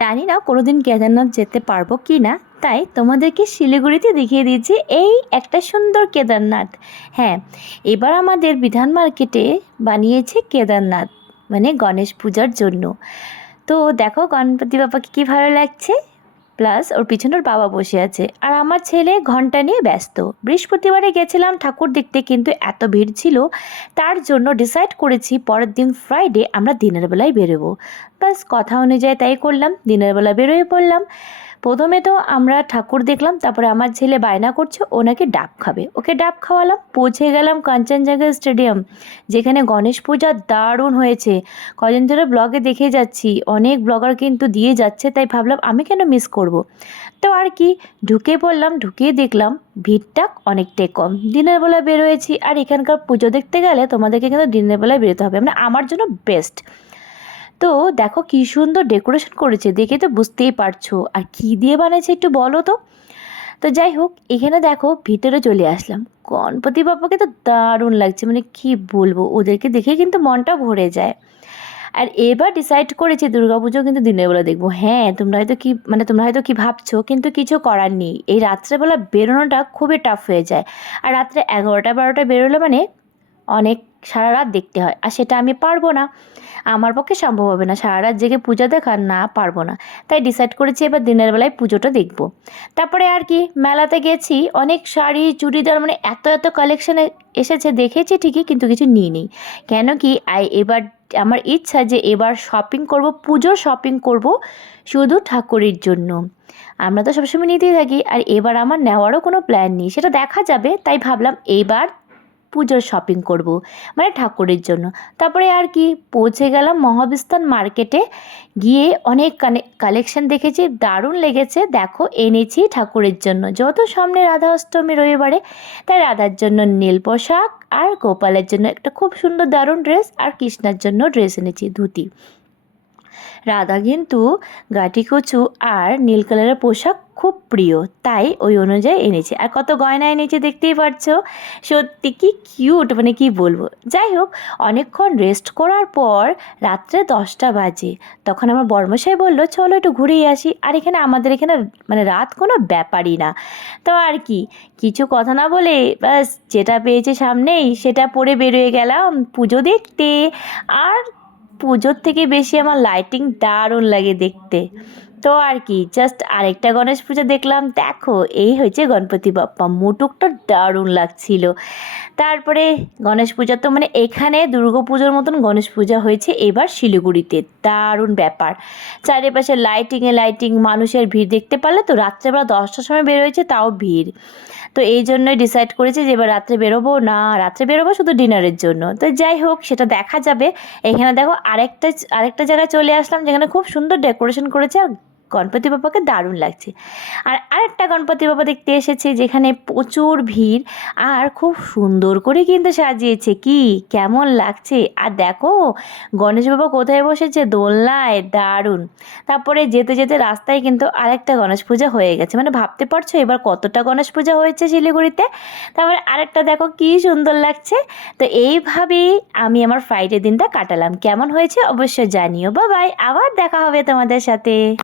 জানি না কোনোদিন কেদারনাথ যেতে পারবো কি না, তাই তোমাদেরকে শিলিগুড়িতে দেখিয়ে দিয়েছি এই একটা সুন্দর কেদারনাথ। হ্যাঁ, এবার আমাদের বিধান মার্কেটে বানিয়েছে কেদারনাথ, মানে গণেশ পূজার জন্য। তো দেখো গণপতি বাবাকে কী ভালো লাগছে, প্লাস ওর পিছনে ওর বাবা বসে আছে, আর আমার ছেলে ঘন্টা নিয়ে ব্যস্ত। বৃহস্পতিবারে গেছিলাম ঠাকুর দেখতে, কিন্তু এত ভিড় ছিল, তার জন্য ডিসাইড করেছি পরের দিন ফ্রাইডে আমরা দিনের বেলায় বেরোবো। ব্যাস কথা অনুযায়ী তাই করলাম, দিনের বেলা বেরোয় পড়লাম। প্রথমে তো আমরা ঠাকুর দেখলাম, তারপরে আমার ছেলে বায়না করছে ও নাকি ডাব খাবে, ওকে ডাব খাওয়ালাম। পৌঁছে গেলাম কাঞ্চনজঙ্ঘা স্টেডিয়াম, যেখানে গণেশ পূজা দারুণ হয়েছে। কদিন ধরে ব্লগে দেখে যাচ্ছি, অনেক ব্লগার কিন্তু দিয়ে যাচ্ছে, তাই ভাবলাম আমি কেন মিস করব। তো আর কি, ঢুকে পড়লাম, ঢুকিয়ে দেখলাম ভিড়টা অনেকটাই কম। দিনের বেলা বেরোয়েছি, আর এখানকার পুজো দেখতে গেলে তোমাদেরকে কিন্তু দিনের বেলায় বেরোতে হবে, মানে আমার জন্য বেস্ট। তো দেখো কি সুন্দর ডেকোরেশন করেছে, দেখে তো বুঝতেই পারছো। আর কি দিয়ে বানিয়েছে একটু বলো তো। তো যাই হোক, এখানে দেখো ভিতরে চলে আসলাম। গণপতি বাবাকে তো দারুণ লাগছে, মানে কি বলবো, ওদেরকে দেখে কিন্তু মনটা ভরে যায়। আর এবার ডিসাইড করেছি দুর্গাপুজো কিন্তু দিনের বেলা দেখবো। হ্যাঁ, তোমরা হয়তো কি ভাবছো, কিন্তু কিছু করার নেই, এই রাত্রেবেলা বেরোনোটা খুবই টাফ হয়ে যায়। আর রাত্রে 11টা 12টা বেরোলে মানে অনেক সারা রাত দেখতে হয়, আর সেটা আমি পারবো না, আমার পক্ষে সম্ভব হবে না, সারা রাত জেগে পূজা দেখা না, পারবো না। তাই ডিসাইড করেছি এবার দিনের বেলায় পুজোটা দেখব। তারপরে আর কি, মেলাতে গেছি, অনেক শাড়ি চুড়িদার, মানে এত এত কালেকশানে এসেছে, দেখেছি ঠিকই কিন্তু কিছু নিইনি। কেন কি এবার আমার ইচ্ছা যে এবার শপিং করব, পুজোর শপিং করব শুধু ঠাকুরের জন্য। আমরা তো সবসময় নিতেই থাকি, আর এবার আমার নেওয়ারও কোনো প্ল্যান নেই, সেটা দেখা যাবে। তাই ভাবলাম এইবার পুজোর শপিং করব, মানে ঠাকুরের জন্য। তারপরে আর কি, পৌঁছে গেলাম মহাবিস্তান মার্কেটে। গিয়ে অনেক কালেকশন দেখেছি, দারুণ লেগেছে। দেখো এনেছি ঠাকুরের জন্য, যত সামনে রাধা অষ্টমী রবিবারে, তাই রাধার জন্য নীল পোশাক, আর গোপালের জন্য একটা খুব সুন্দর দারুণ ড্রেস, আর কৃষ্ণার জন্য ড্রেস এনেছি ধুতি। রাধা কিন্তু গাটি কচু আর নীল কালারের পোশাক খুব প্রিয়, তাই ওই অনুযায়ী এনেছি। আর কত গয়না এনেছি দেখতেই পারছো, সত্যি কি কিউট, মানে কি বলবো। যাই হোক, অনেকক্ষণ রেস্ট করার পর রাত্রে 10টা বাজে, তখন আমার বর্মশাই বলল চলো একটু ঘুরেই আসি। আর এখানে আমাদের এখানে মানে রাত কোনো ব্যাপারই না। তো আর কি, কিছু কথা না বলে ব্যাস যেটা পেয়েছে সামনেই সেটা পরে বেরিয়ে গেলাম পুজো দেখতে। আর পুজোর থেকে বেশি আমার লাইটিং দারুণ লাগে দেখতে। তো আর কি, জাস্ট আরেকটা গণেশ পুজো দেখলাম। দেখো এই হয়েছে গণপতি বাপ্পা, মুটুকটা দারুণ লাগছিল। তারপরে গণেশ পূজা তো মানে এখানে দুর্গা পুজোর মতন গণেশ পূজা হয়েছে এবার শিলিগুড়িতে, দারুণ ব্যাপার। চারিপাশে লাইটিংয়ে লাইটিং, মানুষের ভিড় দেখতে পারলে তো। রাত্রেবেলা 10টার সময় বের হয়েছে, তাও ভিড়। তো এই জন্যই ডিসাইড করেছি যে এবার রাত্রে বেরোবো না, রাত্রে বেরোবো শুধু ডিনারের জন্য। তো যাই হোক, সেটা দেখা যাবে। এখানে দেখো আরেকটা জায়গায় চলে আসলাম, যেখানে খুব সুন্দর ডেকোরেশন করেছে, আর গণপতি বাবাকে দারুণ লাগছে। আর আরেকটা গণপতি বাবা দেখতে এসেছে, যেখানে প্রচুর ভিড়, আর খুব সুন্দর করে কিন্তু সাজিয়েছে, কি কেমন লাগছে। আর দেখো গণেশ বাবা কোথায় বসেছে, দোলনায়, দারুণ। তারপরে যেতে যেতে রাস্তায় কিন্তু আরেকটা গণেশ পূজা হয়ে গেছে, মানে ভাবতে পারছো এবার কতটা গণেশ পূজা হয়েছে শিলিগুড়িতে। তারপরে আরেকটা দেখো কি সুন্দর লাগছে। তো এইভাবেই আমি আমার ফ্রাইডে দিনটা কাটালাম। কেমন হয়েছে অবশ্যই জানিও। বাই, আবার দেখা হবে তোমাদের সাথে।